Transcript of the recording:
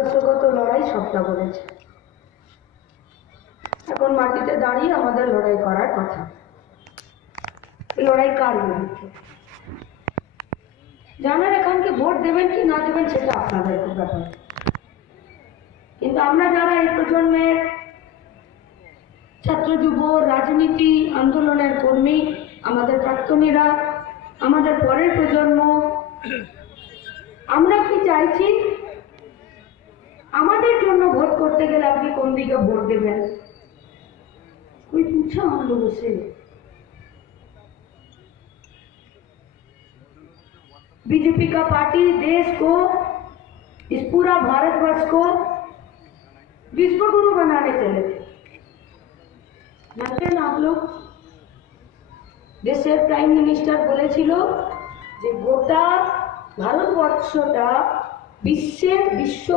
আদর্শগত লড়াই সবটা বলেছে। এখন মাটিতে দাঁড়িয়ে আমাদের লড়াই করার কথা। লড়াই কার বিরুদ্ধে? জানার এখানকে ভোট দেবেন কি না দেবেন সেটা আপনাদের ব্যাপার, কিন্তু আমরা যারা এই প্রজন্মের ছাত্র যুব রাজনীতি আন্দোলনের কর্মী, আমাদের প্রাক্তনীরা, আমাদের পরের প্রজন্ম, আমরা কি চাইছি? আমাদের জন্য ভোট করতে গেলে আপনি কোন দিকে ভোট देवें? कोई पूछा हम लोगों से? बीजेपी का पार्टी देश को, इस पूरा भारतवर्ष को विश्वगुरु बनाने चले थे। जानते हैं ना आप लोग? देशेर प्राइम मिनिस्टर বলেছিল যে গোটা ভারতবর্ষটা বিশ্ব